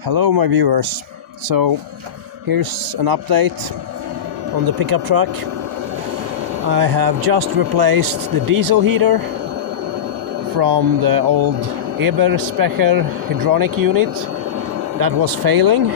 Hello my viewers, so here's an update on the pickup truck. I have just replaced the diesel heater from the old Eberspecher hydronic unit that was failing.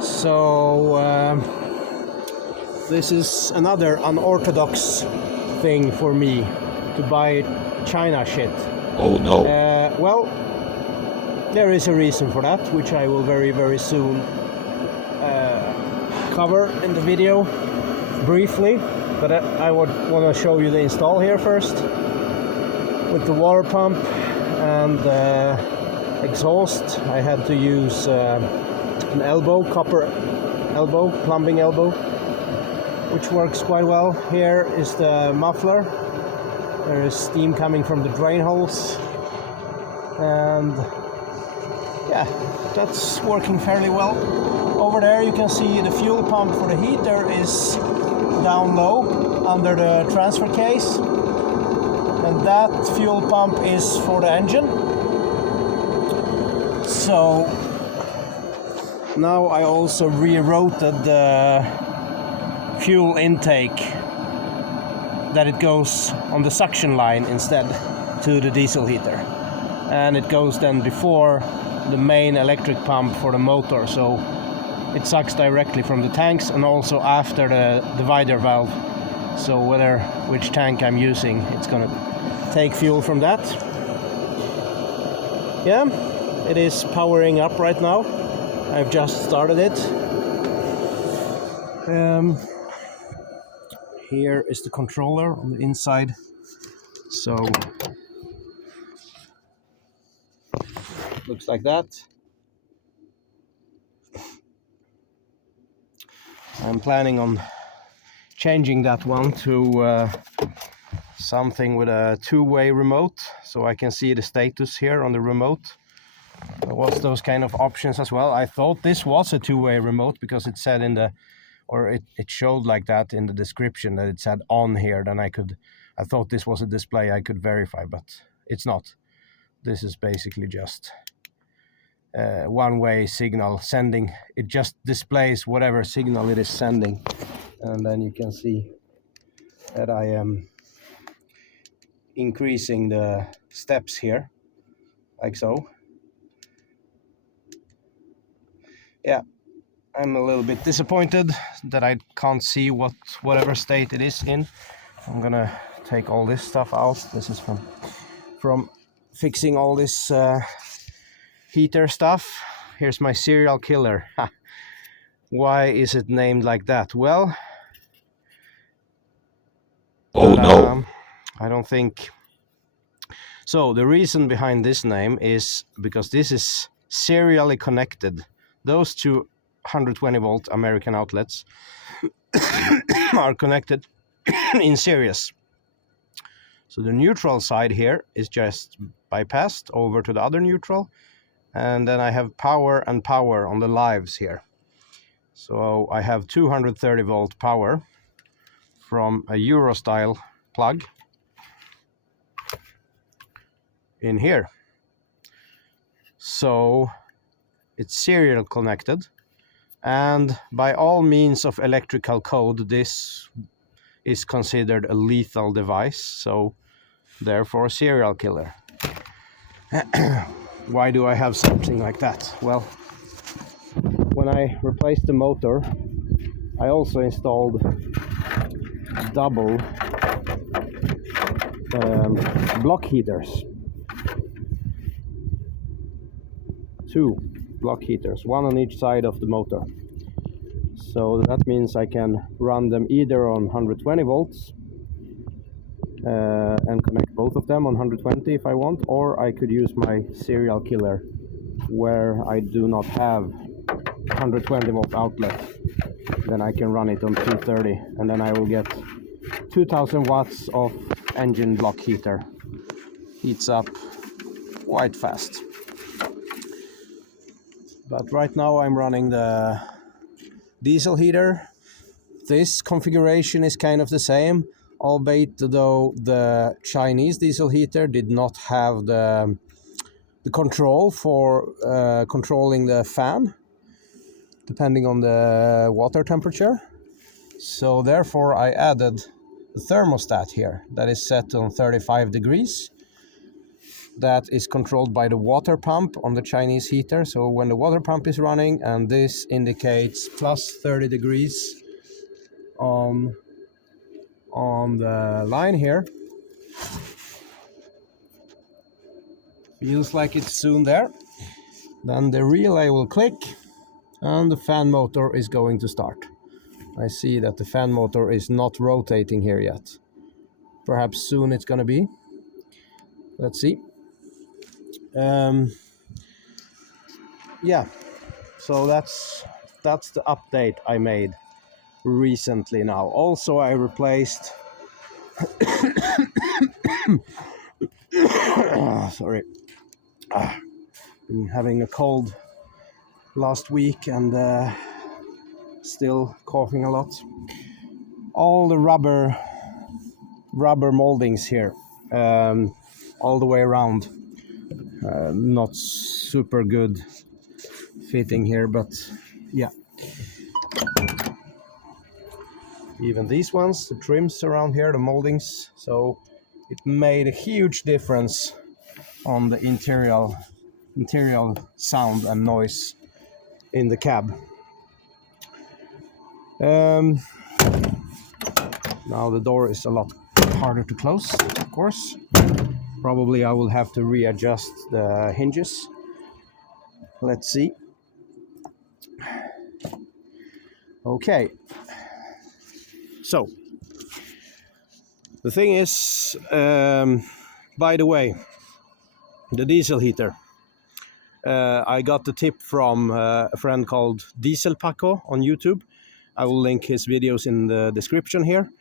So this is another unorthodox thing for me to buy China shit. Oh no. Well, there is a reason for that, which I will very soon cover in the video briefly. But I would want to show you the install here first with the water pump and the exhaust. I had to use an elbow, copper elbow, plumbing elbow, which works quite well. Here is the muffler. There is steam coming from the drain holes, and yeah, that's working fairly well. Over there you can see the fuel pump for the heater is down low under the transfer case, and that fuel pump is for the engine. So now I also rerouted the fuel intake, that it goes on the suction line instead to the diesel heater, and it goes then before the main electric pump for the motor, so it sucks directly from the tanks and also after the divider valve. So which tank I'm using, it's gonna take fuel from that. Yeah, it is powering up right now. I've just started it. Here is the controller on the inside. So looks like that. I'm planning on changing that one to something with a two-way remote, so I can see the status here on the remote. There was those kind of options as well. I thought this was a two-way remote because it said it showed like that in the description, that it said on here. Then I thought this was a display I could verify, but it's not. This is basically just one-way signal sending. It just displays whatever signal it is sending, and then you can see that I am increasing the steps here, like so. Yeah, I'm a little bit disappointed that I can't see whatever state it is in. I'm gonna take all this stuff out. This is from fixing all this heater stuff. Here's my serial killer. Why is it named like that? Well, no. I don't think so. The reason behind this name is because this is serially connected. Those two 120 volt American outlets are connected in series. So the neutral side here is just bypassed over to the other neutral, and then I have power and power on the lives here. So I have 230 volt power from a Euro style plug in here. So it's serial connected, and by all means of electrical code, this is considered a lethal device, so therefore serial killer. Why do I have something like that? Well, when I replaced the motor, I also installed double block heaters. Two block heaters, one on each side of the motor. So that means I can run them either on 120 volts and connect both of them on 120 if I want, or I could use my serial killer where I do not have 120 volt outlet. Then I can run it on 230, and then I will get 2000 watts of engine block heater. Heats up quite fast. But right now I'm running the diesel heater. This configuration is kind of the same, albeit though the Chinese diesel heater did not have the control for controlling the fan depending on the water temperature. So therefore I added the thermostat here that is set on 35 degrees. That is controlled by the water pump on the Chinese heater. So when the water pump is running and this indicates plus 30 degrees on the line here, feels like it's soon there, then the relay will click and the fan motor is going to start. I see that the fan motor is not rotating here yet. Perhaps soon it's gonna be. Let's see. Yeah, so that's the update I made recently now. Also I replaced sorry, been having a cold last week and still coughing a lot. All the rubber moldings here, all the way around, not super good fitting here, but yeah. Even these ones, the trims around here, the moldings, so it made a huge difference on the interior sound and noise in the cab. Now the door is a lot harder to close, of course. Probably I will have to readjust the hinges. Let's see. Okay. So, the thing is, by the way, the diesel heater. I got the tip from a friend called Diesel Paco on YouTube. I will link his videos in the description here.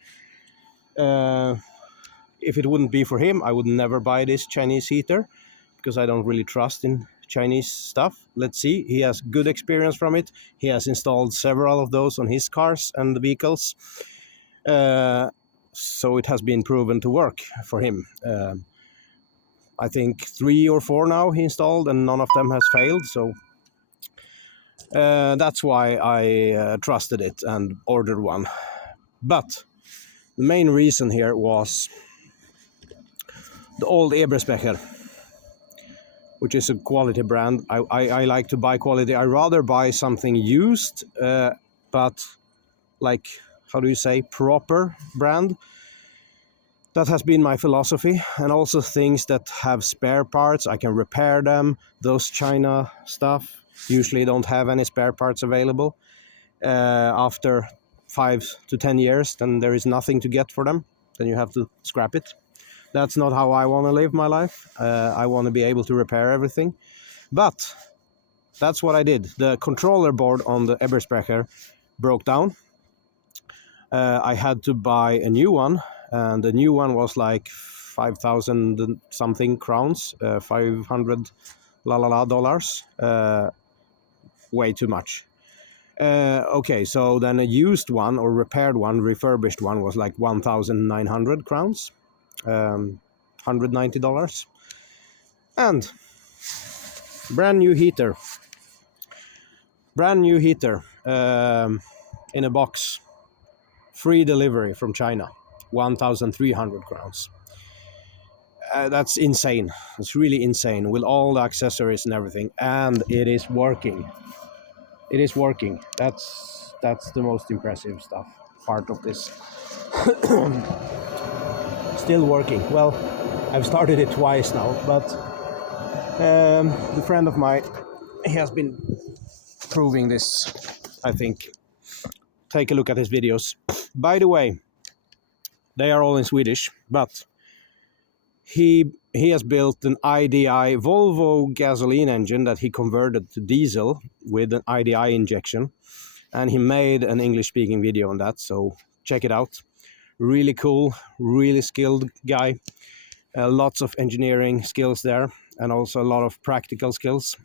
If it wouldn't be for him, I would never buy this Chinese heater because I don't really trust in Chinese stuff. Let's see, he has good experience from it. He has installed several of those on his cars and the vehicles. So it has been proven to work for him. I think 3 or 4 now he installed and none of them has failed. So that's why I trusted it and ordered one. But the main reason here was the old Eberspecher, which is a quality brand. I like to buy quality. I rather buy something used, but like, how do you say, proper brand. That has been my philosophy. And also things that have spare parts, I can repair them. Those China stuff usually don't have any spare parts available. After 5 to 10 years, then there is nothing to get for them. Then you have to scrap it. That's not how I want to live my life. I want to be able to repair everything. But that's what I did. The controller board on the Eberspecher broke down. I had to buy a new one, and the new one was like 5,000 something crowns, 500 dollars. Way too much. Okay, so then a used one or repaired one, refurbished one was like 1,900 crowns, $190. And brand new heater in a box, free delivery from China, 1,300 crowns. That's insane. It's really insane with all the accessories and everything, and it is working. It is working. That's the most impressive stuff, part of this. Still working. Well, I've started it twice now, but the friend of mine, he has been proving this, I think. Take a look at his videos. By the way, they are all in Swedish, but he has built an IDI Volvo gasoline engine that he converted to diesel with an IDI injection, and he made an English-speaking video on that, so check it out. Really cool, really skilled guy. Lots of engineering skills there. and also a lot of practical skills.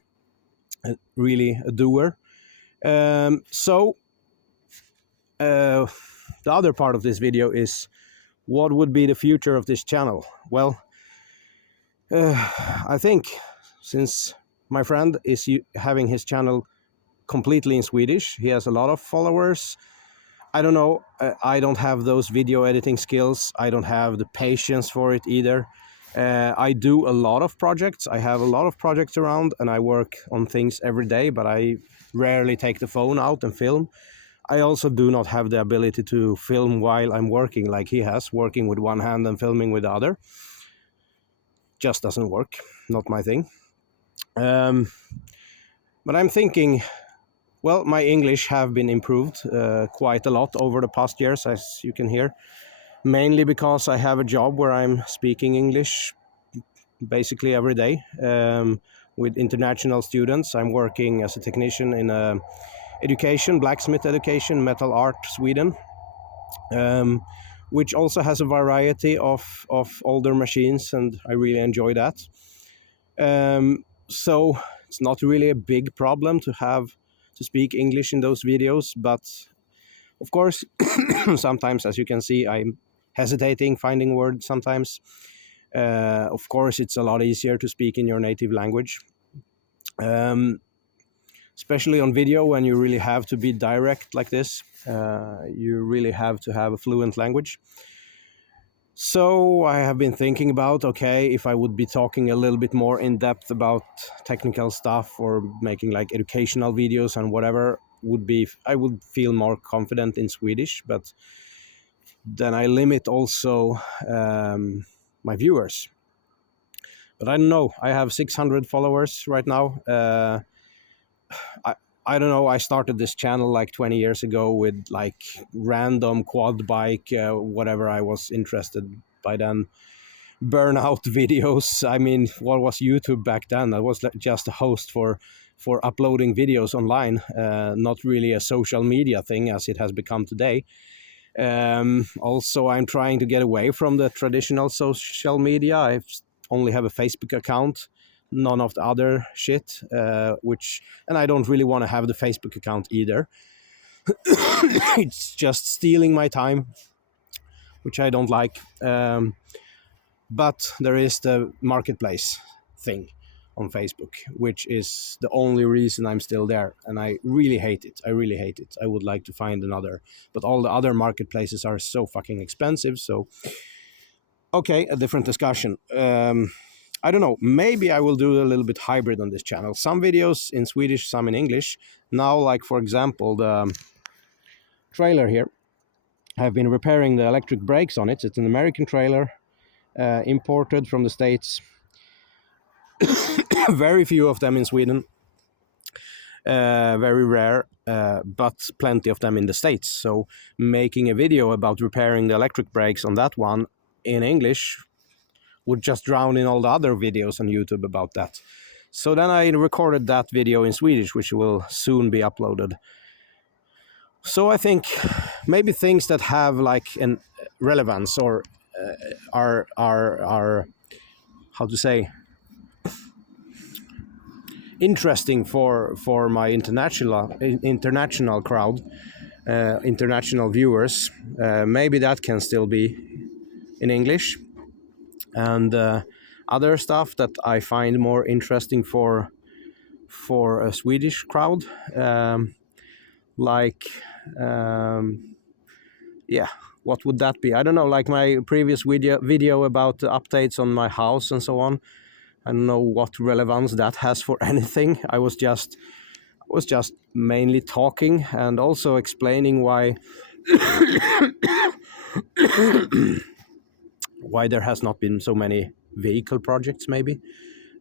Really a doer. The other part of this video is what would be the future of this channel. Well, I think since my friend is having his channel completely in Swedish, he has a lot of followers. I don't know, I don't have those video editing skills. I don't have the patience for it either. I do a lot of projects. I have a lot of projects around, and I work on things every day, but I rarely take the phone out and film. I also do not have the ability to film while I'm working like he has, working with one hand and filming with the other. Just doesn't work, not my thing. But I'm thinking, well, my English have been improved quite a lot over the past years, as you can hear, mainly because I have a job where I'm speaking English basically every day with international students. I'm working as a technician in education, blacksmith education, metal art Sweden, which also has a variety of older machines, and I really enjoy that. So it's not really a big problem to speak English in those videos, but of course, sometimes, as you can see, I'm hesitating, finding words sometimes. Of course, it's a lot easier to speak in your native language. Especially on video, when you really have to be direct like this, you really have to have a fluent language. So I have been thinking about, okay, if I would be talking a little bit more in depth about technical stuff or making like educational videos and whatever, I would feel more confident in Swedish, but then I limit also my viewers. But I don't know, I have 600 followers right now. I don't know, I started this channel like 20 years ago with like random quad bike, whatever I was interested by then. Burnout videos. I mean, what was YouTube back then? I was just a host for uploading videos online, not really a social media thing as it has become today. Also, I'm trying to get away from the traditional social media. I only have a Facebook account, none of the other shit, and I don't really want to have the Facebook account either. It's just stealing my time, which I don't like. But there is the marketplace thing on Facebook, which is the only reason I'm still there, and I really hate it. I would like to find another, but all the other marketplaces are so fucking expensive. So, okay, a different discussion. I don't know, maybe I will do a little bit hybrid on this channel. Some videos in Swedish, some in English. Now, like for example, the trailer here, I've been repairing the electric brakes on it. It's an American trailer, imported from the States. Very few of them in Sweden. Very rare, but plenty of them in the States. So making a video about repairing the electric brakes on that one in English would just drown in all the other videos on YouTube about that. So then I recorded that video in Swedish, which will soon be uploaded. So I think maybe things that have like an relevance or are how to say, interesting for my international crowd, international viewers, maybe that can still be in English. And other stuff that I find more interesting for a Swedish crowd, yeah, what would that be? I don't know, like my previous video about the updates on my house and so on. I don't know what relevance that has for anything. I was just mainly talking and also explaining why why there has not been so many vehicle projects. Maybe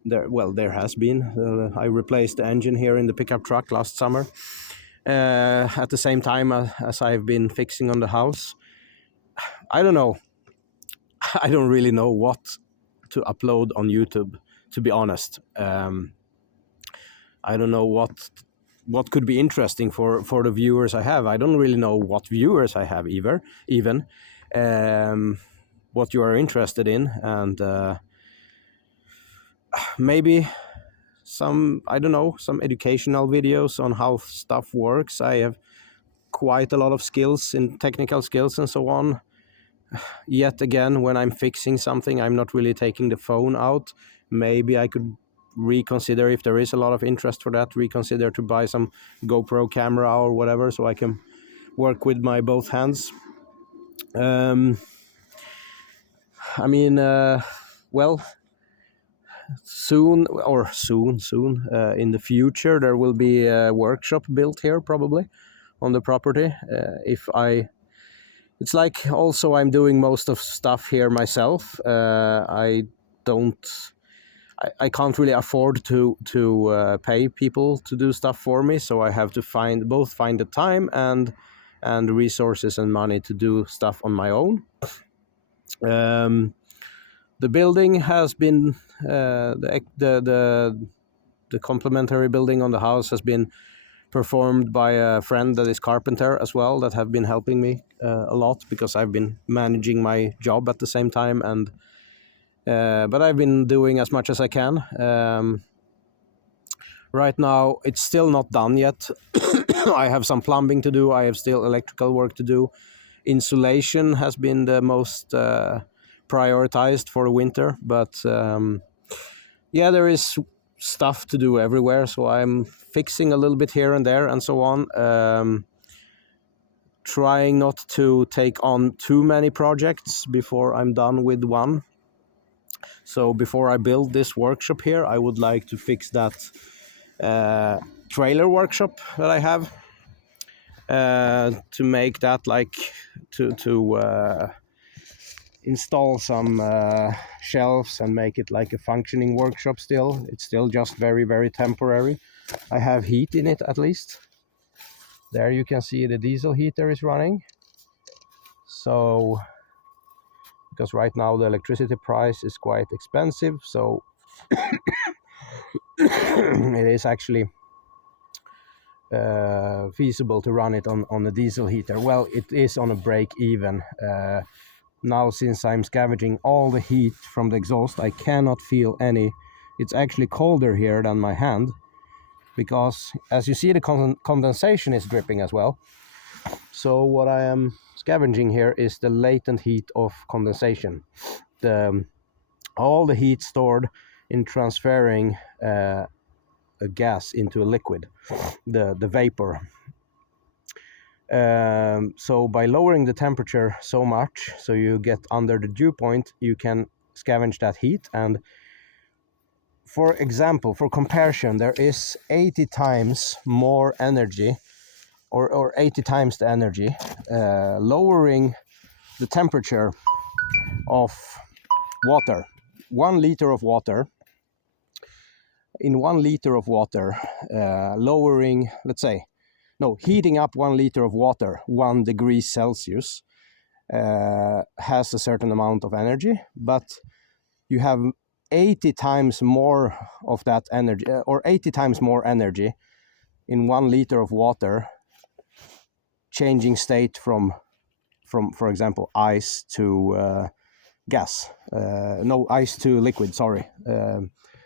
there has been. I replaced the engine here in the pickup truck last summer, at the same time as I've been fixing on the house. I don't know. I don't really know what to upload on YouTube, to be honest. I don't know what could be interesting for the viewers I have. I don't really know what viewers I have even what you are interested in, and maybe some, I don't know, some educational videos on how stuff works. I have quite a lot of skills in technical skills and so on. Yet again, when I'm fixing something, I'm not really taking the phone out. Maybe I could reconsider, if there is a lot of interest for that, reconsider to buy some GoPro camera or whatever, so I can work with my both hands. I mean, well, soon in the future there will be a workshop built here, probably on the property. It's like, also I'm doing most of stuff here myself. I can't really afford to pay people to do stuff for me, so I have to find the time and resources and money to do stuff on my own. The building has been the complementary building on the house has been performed by a friend that is carpenter as well, that have been helping me a lot, because I've been managing my job at the same time, and but I've been doing as much as I can. Right now it's still not done yet. I have some plumbing to do, I have still electrical work to do. Insulation has been the most prioritized for the winter, but yeah, there is stuff to do everywhere, so I'm fixing a little bit here and there and so on. Trying not to take on too many projects before I'm done with one. So before I build this workshop here, I would like to fix that trailer workshop that I have, to make that, like, to install some shelves and make it like a functioning workshop still. It's still just very, very temporary. I have heat in it, at least. There you can see the diesel heater is running. So, because right now the electricity price is quite expensive, so it is actually feasible to run it on the diesel heater. Well, it is on a break even. Now, since I'm scavenging all the heat from the exhaust, I cannot feel any. It's actually colder here than my hand, because as you see, the condensation is dripping as well. So what I am scavenging here is the latent heat of condensation, all the heat stored in transferring a gas into a liquid, the vapor. So by lowering the temperature so much, so you get under the dew point, you can scavenge that heat. And for example, for comparison, there is 80 times more energy, or 80 times the energy, lowering the temperature of water. 1 liter of water, in 1 liter of water, lowering, let's say, no, heating up 1 liter of water 1 degree Celsius has a certain amount of energy, but you have 80 times more of that energy, or 80 times more energy in 1 liter of water, changing state from for example, ice to gas. No, ice to liquid, sorry.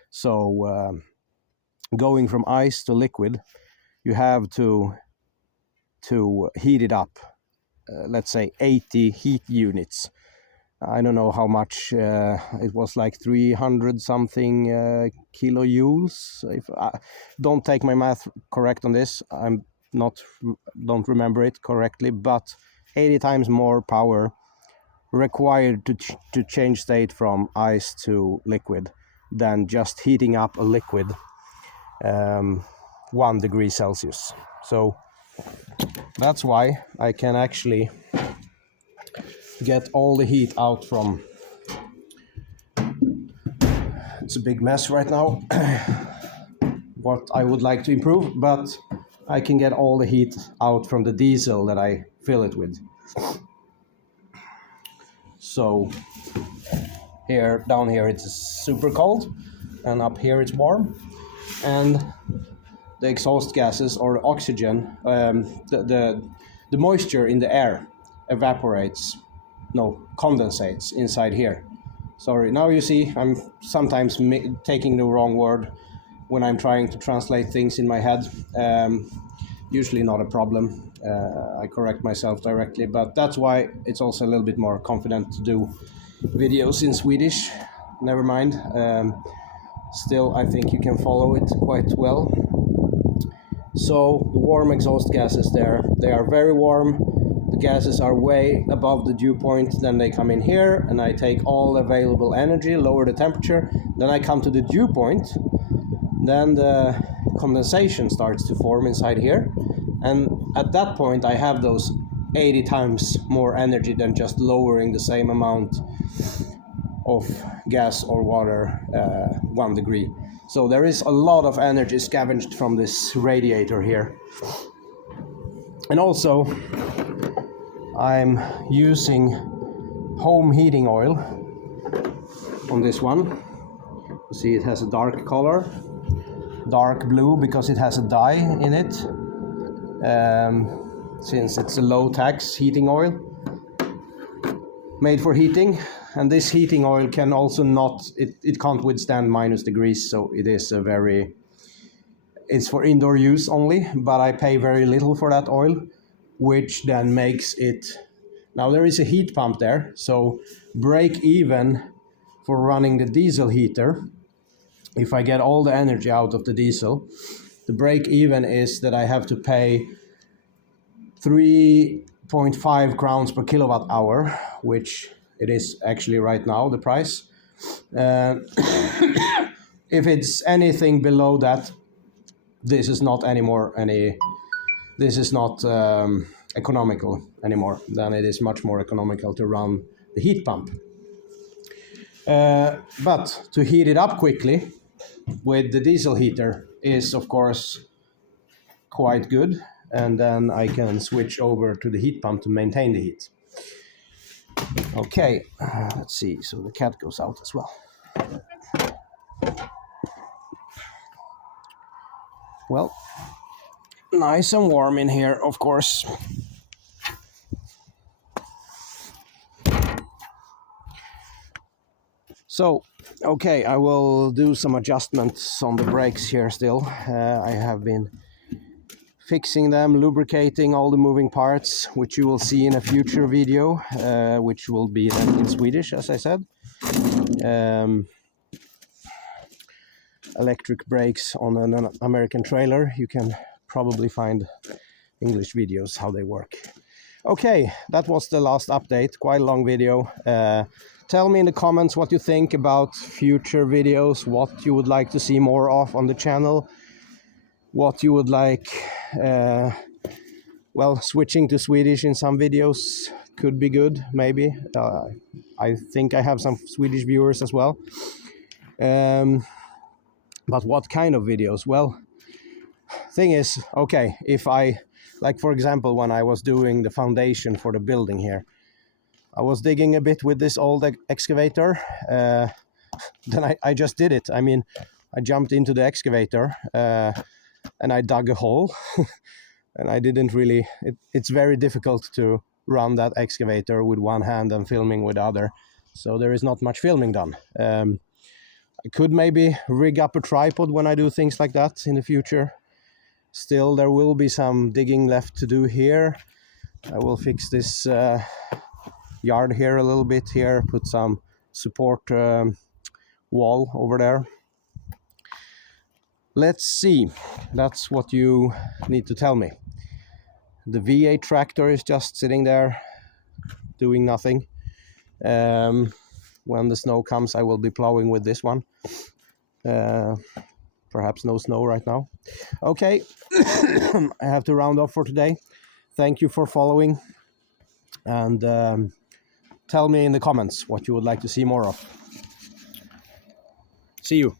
So going from ice to liquid, you have to heat it up, let's say 80 heat units. I don't know how much, it was like 300 something kilojoules. If don't take my math correct on this, don't remember it correctly, but 80 times more power required to change state from ice to liquid than just heating up a liquid 1 degree Celsius. So that's why I can actually get all the heat out from, it's a big mess right now, what I would like to improve, but I can get all the heat out from the diesel that I fill it with. So down here it's super cold, and up here it's warm, and the exhaust gases, or oxygen, the moisture in the air condensates inside here. Sorry, now you see I'm sometimes taking the wrong word when I'm trying to translate things in my head. Usually not a problem. I correct myself directly, but that's why it's also a little bit more confident to do videos in Swedish. Never mind. Still, I think you can follow it quite well. So the warm exhaust gases there, they are very warm. The gases are way above the dew point. Then they come in here and I take all available energy, lower the temperature. Then I come to the dew point. Then the condensation starts to form inside here. And at that point I have those 80 times more energy than just lowering the same amount of gas or water 1 degree. So there is a lot of energy scavenged from this radiator here. And also I'm using home heating oil on this one. You see it has a dark color, dark blue, because it has a dye in it. Since it's a low tax heating oil made for heating. And this heating oil can also it can't withstand minus degrees, so it is it's for indoor use only, but I pay very little for that oil, which then makes it, now there is a heat pump there, so break even for running the diesel heater, if I get all the energy out of the diesel, the break even is that I have to pay 3.5 crowns per kilowatt hour, which it is actually right now, the price. If it's anything below that, this is not economical anymore. Then it is much more economical to run the heat pump. But to heat it up quickly with the diesel heater is of course quite good, and then I can switch over to the heat pump to maintain the heat. Okay, let's see, so the cat goes out as well. Well, nice and warm in here, of course. So, okay, I will do some adjustments on the brakes here still. I have been fixing them, lubricating all the moving parts, which you will see in a future video, which will be in Swedish, as I said. Electric brakes on an American trailer. You can probably find English videos how they work. Okay, that was the last update. Quite a long video. Tell me in the comments what you think about future videos, what you would like to see more of on the channel, what you would like, well, switching to Swedish in some videos could be good, maybe. I think I have some Swedish viewers as well. But what kind of videos? Well, thing is, okay, if I, like for example, when I was doing the foundation for the building here, I was digging a bit with this old excavator. Then I just did it. I mean, I jumped into the excavator and I dug a hole. And I didn't really, it's very difficult to run that excavator with one hand and filming with the other. So there is not much filming done. I could maybe rig up a tripod when I do things like that in the future. Still, there will be some digging left to do here. I will fix this yard here a little bit here, put some support wall over there. Let's see, that's what you need to tell me. The V8 tractor is just sitting there doing nothing. When the snow comes, I will be plowing with this one. Perhaps no snow right now. Okay, I have to round off for today. Thank you for following, and tell me in the comments what you would like to see more of. See you.